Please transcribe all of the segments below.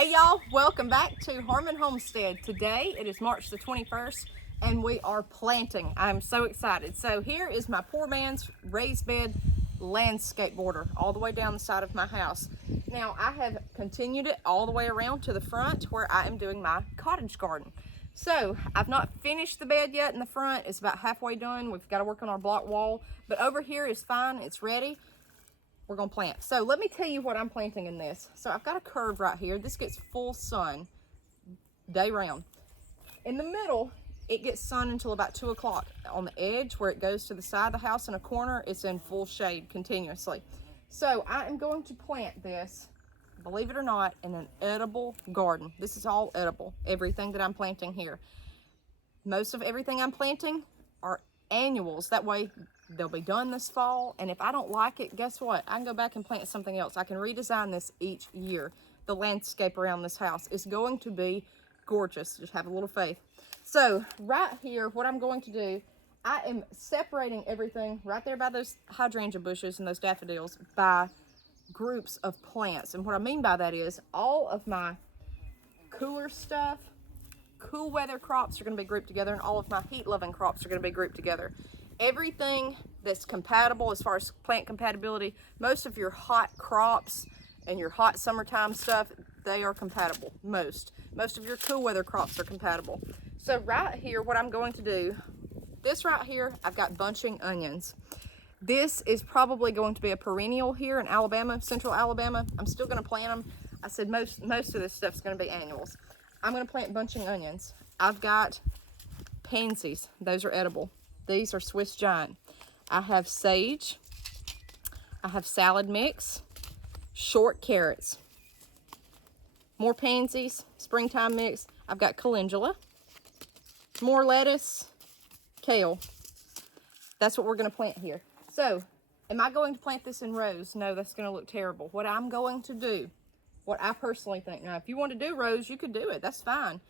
Hey y'all, welcome back to Homestead. Today it is March the 21st and we are planting. I'm so excited. So here is my poor man's raised bed landscape border all the way down the side of my house. Now I have continued it all the way around to the front where I am doing my cottage garden. So I've not finished the bed yet in the front. It's about halfway done. We've got to work on our block wall, but over here is fine. It's ready. We're gonna plant. So let me tell you what I'm planting in this. So I've got a curve right here. This gets full sun day round. In the middle, it gets sun until about 2 o'clock. On the edge where it goes to the side of the house in a corner, it's in full shade continuously. So I am going to plant this, believe it or not, in an edible garden. This is all edible, everything that I'm planting here. Most of everything I'm planting are annuals. That way they'll be done this fall, and if I don't like it, guess what? I can go back and plant something else. I can redesign this each year. The landscape around this house is going to be gorgeous. Just have a little faith. So right here, what I'm going to do, I am separating everything right there by those hydrangea bushes and those daffodils by groups of plants. And what I mean by that is all of my cooler stuff, cool weather crops are going to be grouped together, and all of my heat loving crops are going to be grouped together. Everything that's compatible as far as plant compatibility, most of your hot crops and your hot summertime stuff, they are compatible. Most of your cool weather crops are compatible. So right here, what I'm going to do, this right here, I've got bunching onions. This is probably going to be a perennial here in Alabama, central Alabama. I'm still going to plant them. I said most of this stuff's going to be annuals. I'm going to plant bunching onions. I've got pansies. Those are edible. These are Swiss Giant. I have sage. I have salad mix. Short carrots. More pansies. Springtime mix. I've got calendula. More lettuce. Kale. That's what we're going to plant here. So, am I going to plant this in rows? No, that's going to look terrible. What I'm going to do, what I personally think, now if you want to do rows, you could do it. That's fine.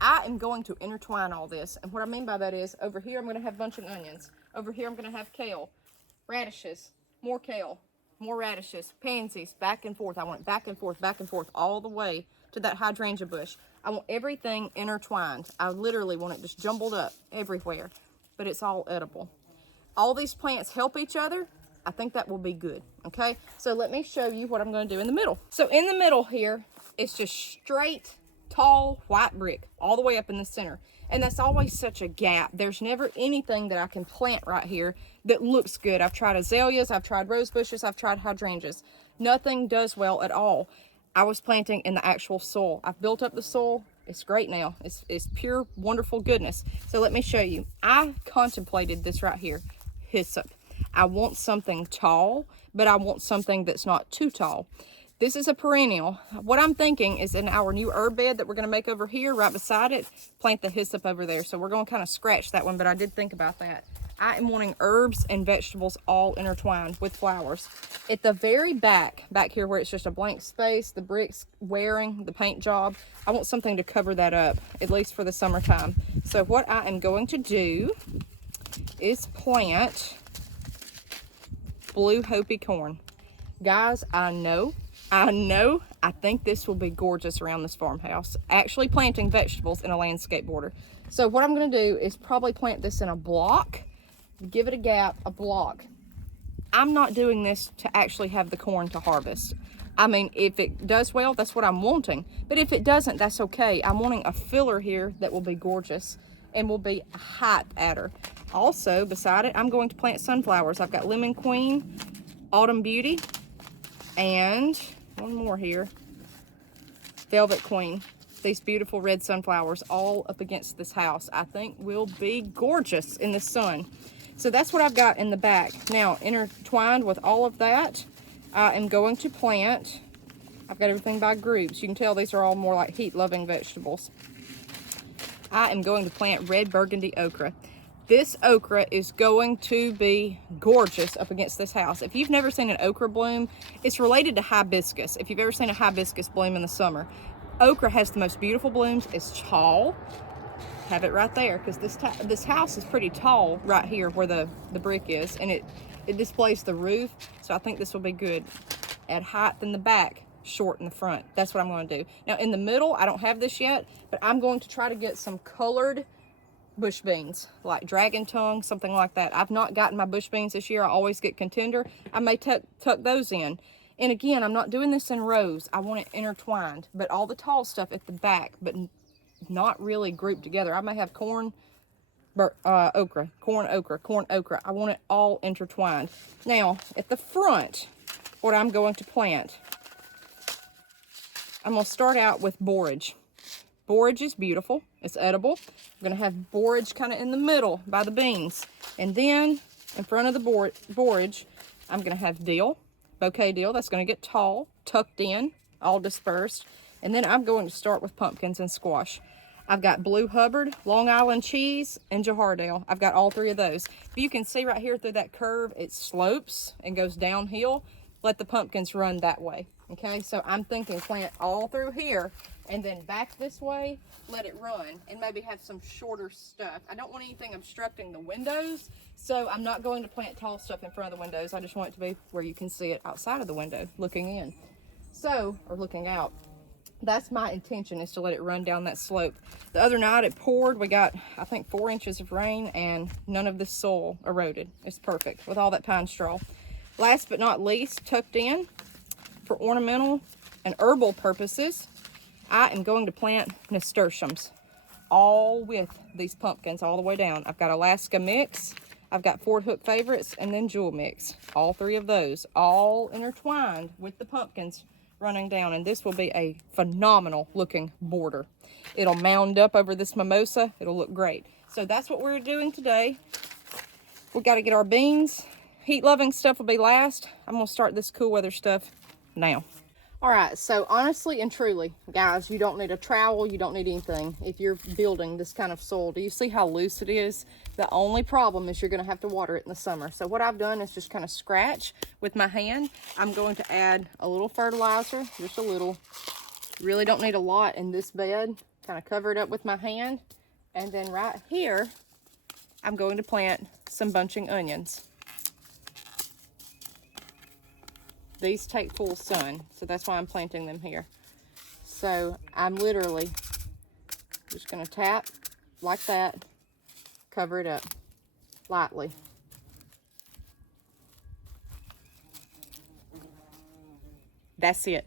I am going to intertwine all this. And what I mean by that is, over here I'm going to have bunching onions. Over here I'm going to have kale, radishes, more kale, more radishes, pansies, back and forth. I want it back and forth, all the way to that hydrangea bush. I want everything intertwined. I literally want it just jumbled up everywhere, but it's all edible. All these plants help each other. I think that will be good, okay? So let me show you what I'm going to do in the middle. So in the middle here, it's just straight, tall, white brick all the way up in the center. And that's always such a gap. There's never anything that I can plant right here that looks good. I've tried azaleas, I've tried rose bushes, I've tried hydrangeas. Nothing does well at all. I was planting in the actual soil. I've built up the soil. It's great now. It's pure, wonderful goodness. So let me show you. I contemplated this right here, hyssop. I want something tall, but I want something that's not too tall. This is a perennial. What I'm thinking is in our new herb bed that we're going to make over here, right beside it, plant the hyssop over there. So we're going to kind of scratch that one, but I did think about that. I am wanting herbs and vegetables all intertwined with flowers. At the very back here where it's just a blank space, the bricks wearing, the paint job, I want something to cover that up, at least for the summertime. So what I am going to do is plant blue Hopi corn. Guys, I think this will be gorgeous around this farmhouse. Actually planting vegetables in a landscape border. So what I'm going to do is probably plant this in a block, give it a gap, a block. I'm not doing this to actually have the corn to harvest. I mean, if it does well, that's what I'm wanting. But if it doesn't, that's okay. I'm wanting a filler here that will be gorgeous and will be a height adder. Also, beside it, I'm going to plant sunflowers. I've got Lemon Queen, Autumn Beauty, and one more here, Velvet Queen. These beautiful red sunflowers all up against this house, I think will be gorgeous in the sun. So that's what I've got in the back. Now, intertwined with all of that, I am going to plant, I've got everything by groups. You can tell these are all more like heat-loving vegetables. I am going to plant red burgundy okra. This okra is going to be gorgeous up against this house. If you've never seen an okra bloom, it's related to hibiscus. If you've ever seen a hibiscus bloom in the summer, okra has the most beautiful blooms. It's tall. Have it right there, because this house is pretty tall right here where the brick is, and it displays the roof. So I think this will be good. At height in the back, short in the front. That's what I'm going to do. Now in the middle, I don't have this yet, but I'm going to try to get some colored bush beans, like dragon tongue, something like that. I've not gotten my bush beans this year. I always get contender. I may tuck those in. And again, I'm not doing this in rows. I want it intertwined, but all the tall stuff at the back, but not really grouped together. I may have corn, okra, corn, okra, corn, okra. I want it all intertwined. Now, at the front, what I'm going to plant, I'm going to start out with borage. Borage is beautiful. It's edible. I'm going to have borage kind of in the middle by the beans. And then in front of the borage, I'm going to have dill, bouquet dill. That's going to get tall, tucked in, all dispersed. And then I'm going to start with pumpkins and squash. I've got Blue Hubbard, Long Island cheese, and Jahardale. I've got all three of those. But you can see right here through that curve, it slopes and goes downhill. Let the pumpkins run that way. Okay, so I'm thinking plant all through here and then back this way, let it run, and maybe have some shorter stuff. I don't want anything obstructing the windows, so I'm not going to plant tall stuff in front of the windows. I just want it to be where you can see it outside of the window, looking in. So, or looking out. That's my intention, is to let it run down that slope. The other night it poured. We got, I think, 4 inches of rain, and none of the soil eroded. It's perfect with all that pine straw. Last but not least, tucked in for ornamental and herbal purposes, I am going to plant nasturtiums, all with these pumpkins all the way down. I've got Alaska Mix, I've got Fort Hook Favorites, and then Jewel Mix. All three of those, all intertwined with the pumpkins running down. And this will be a phenomenal looking border. It'll mound up over this mimosa. It'll look great. So that's what we're doing today. We've got to get our beans. Heat loving stuff will be last. I'm going to start this cool weather stuff now. All right, so honestly and truly, guys, you don't need a trowel, you don't need anything if you're building this kind of soil. Do you see how loose it is? The only problem is you're gonna have to water it in the summer. So what I've done is just kind of scratch with my hand. I'm going to add a little fertilizer, just a little. Really don't need a lot in this bed. Kind of cover it up with my hand. And then right here, I'm going to plant some bunching onions. These take full sun, so that's why I'm planting them here. So I'm literally just gonna tap like that, cover it up lightly. That's it.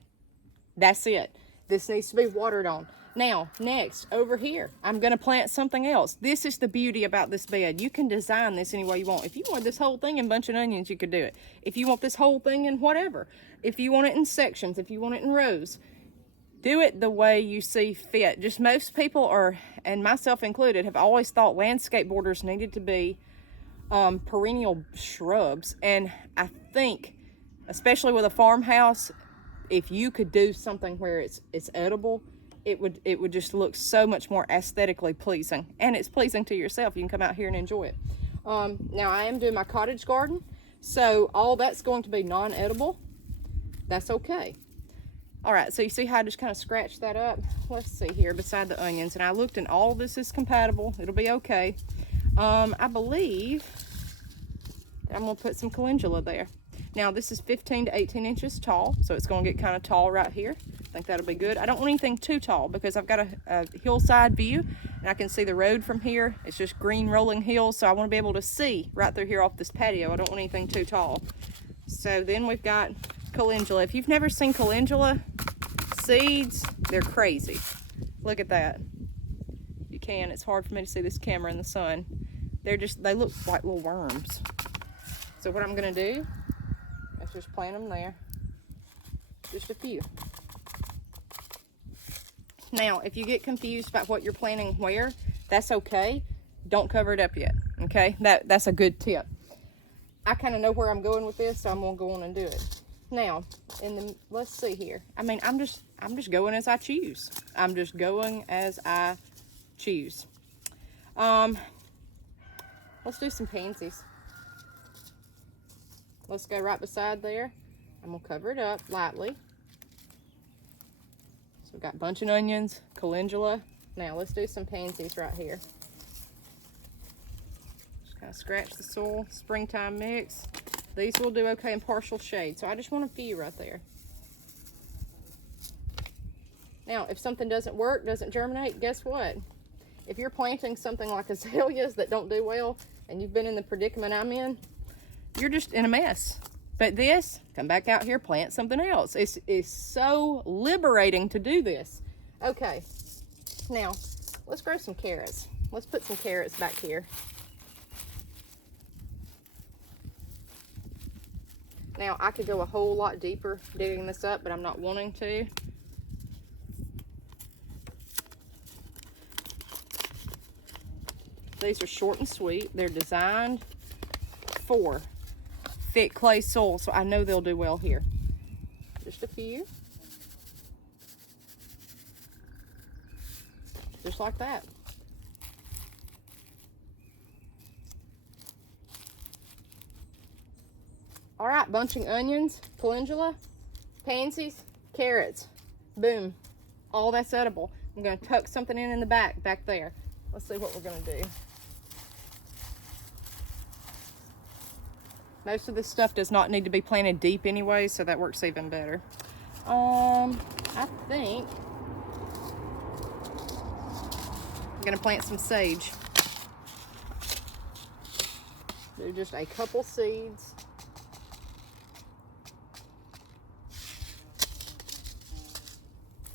That's it. This needs to be watered on. Now, next, over here, I'm going to plant something else. This is the beauty about this bed. You can design this any way you want. If you want this whole thing in bunch of onions, you could do it. If you want this whole thing in whatever. If you want it in sections, if you want it in rows, do it the way you see fit. Just most people are, and myself included, have always thought landscape borders needed to be perennial shrubs. And I think, especially with a farmhouse, if you could do something where it's edible, it would just look so much more aesthetically pleasing, and it's pleasing to yourself. You can come out here and enjoy it. Now I am doing my cottage garden, so all that's going to be non-edible. That's okay. All right, so you see how I just kind of scratched that up? Let's see here beside the onions, and I looked, and all this is compatible. It'll be okay. I believe that I'm gonna put some calendula there. Now this is 15 to 18 inches tall, so it's gonna get kind of tall right here. I think that'll be good. I don't want anything too tall because I've got a hillside view, and I can see the road from here. It's just green rolling hills, so I want to be able to see right through here off this patio. I don't want anything too tall. So then we've got calendula. If you've never seen calendula seeds, they're crazy. Look at that. You can. It's hard for me to see this camera in the sun. They look like little worms. So what I'm going to do is just plant them there. Just a few. Now, if you get confused about what you're planting where, that's okay. Don't cover it up yet, okay? That's a good tip. I kind of know where I'm going with this, so I'm gonna go on and do it. Now, let's see here. I mean, I'm just going as I choose. I'm just going as I choose. Let's do some pansies. Let's go right beside there. I'm gonna cover it up lightly. So we've got bunching onions, calendula. Now let's do some pansies right here. Just kind of scratch the soil, springtime mix. These will do okay in partial shade, so I just want a few right there. Now, if something doesn't work, doesn't germinate, guess what? If you're planting something like azaleas that don't do well, and you've been in the predicament I'm in, you're just in a mess. But this, come back out here, plant something else. It's so liberating to do this. Okay, now let's grow some carrots. Let's put some carrots back here. Now, I could go a whole lot deeper digging this up, but I'm not wanting to. These are short and sweet. They're designed for thick clay soil, so I know they'll do well here. Just a few. Just like that. All right, bunching onions, calendula, pansies, carrots. Boom. All that's edible. I'm going to tuck something in the back there. Let's see what we're going to do. Most of this stuff does not need to be planted deep anyway, so that works even better. I think I'm going to plant some sage. Do just a couple seeds.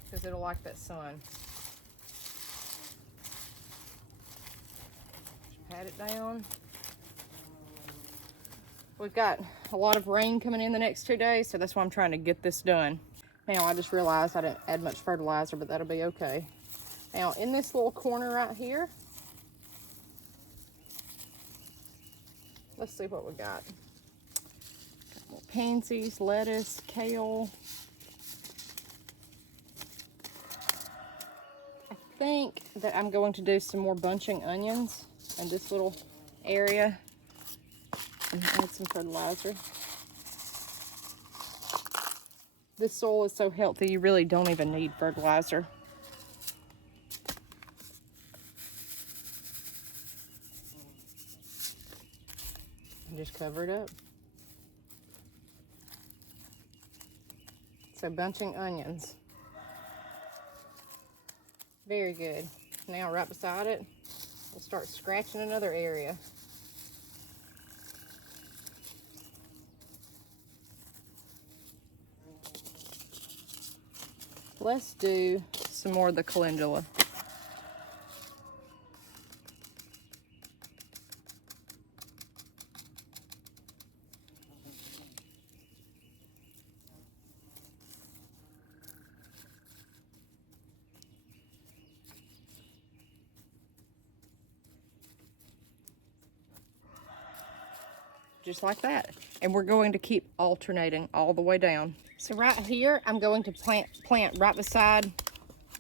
Because it'll like that sun. Just pat it down. We've got a lot of rain coming in the next 2 days, so that's why I'm trying to get this done. Now, I just realized I didn't add much fertilizer, but that'll be okay. Now, in this little corner right here, let's see what we got. Got more pansies, lettuce, kale. I think that I'm going to do some more bunching onions in this little area. And add some fertilizer. This soil is so healthy, you really don't even need fertilizer. And just cover it up. So bunching onions. Very good. Now right beside it, we'll start scratching another area. Let's do some more of the calendula. Just like that. And we're going to keep alternating all the way down. So right here, I'm going to plant right beside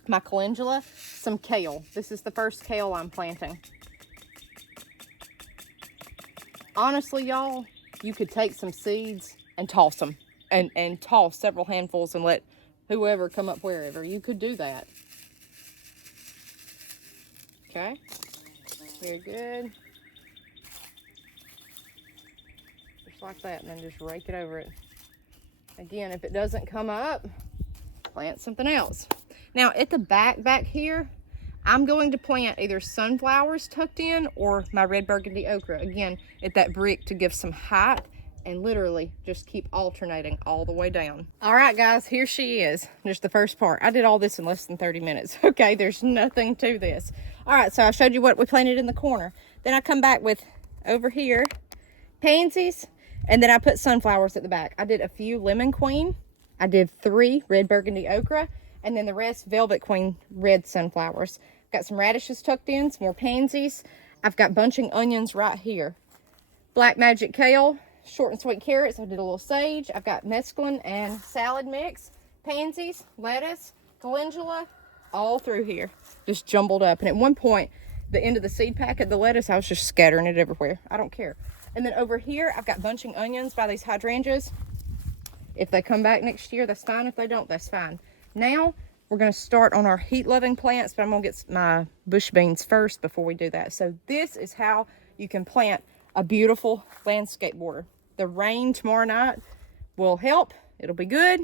my calendula some kale. This is the first kale I'm planting. Honestly, y'all, you could take some seeds and toss them. And toss several handfuls and let whoever come up wherever. You could do that. Okay. Very good. Just like that, and then just rake it over it. Again, if it doesn't come up, plant something else. Now, at the back here, I'm going to plant either sunflowers tucked in or my red burgundy okra. Again, at that brick to give some height, and literally just keep alternating all the way down. All right, guys, here she is. Just the first part. I did all this in less than 30 minutes. Okay, there's nothing to this. All right, so I showed you what we planted in the corner. Then I come back with, over here, pansies. And then I put sunflowers at the back. I did a few lemon queen. I did 3 red burgundy okra. And then the rest velvet queen red sunflowers. Got some radishes tucked in, some more pansies. I've got bunching onions right here. Black magic kale, short and sweet carrots. I did a little sage. I've got mesclun and salad mix. Pansies, lettuce, calendula, all through here. Just jumbled up. And at one point, the end of the seed packet, the lettuce, I was just scattering it everywhere. I don't care. And then over here, I've got bunching onions by these hydrangeas. If they come back next year, that's fine. If they don't, that's fine. Now, we're going to start on our heat-loving plants, but I'm going to get my bush beans first before we do that. So this is how you can plant a beautiful landscape border. The rain tomorrow night will help. It'll be good.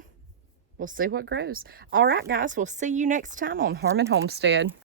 We'll see what grows. All right, guys, we'll see you next time on Harmon Homestead.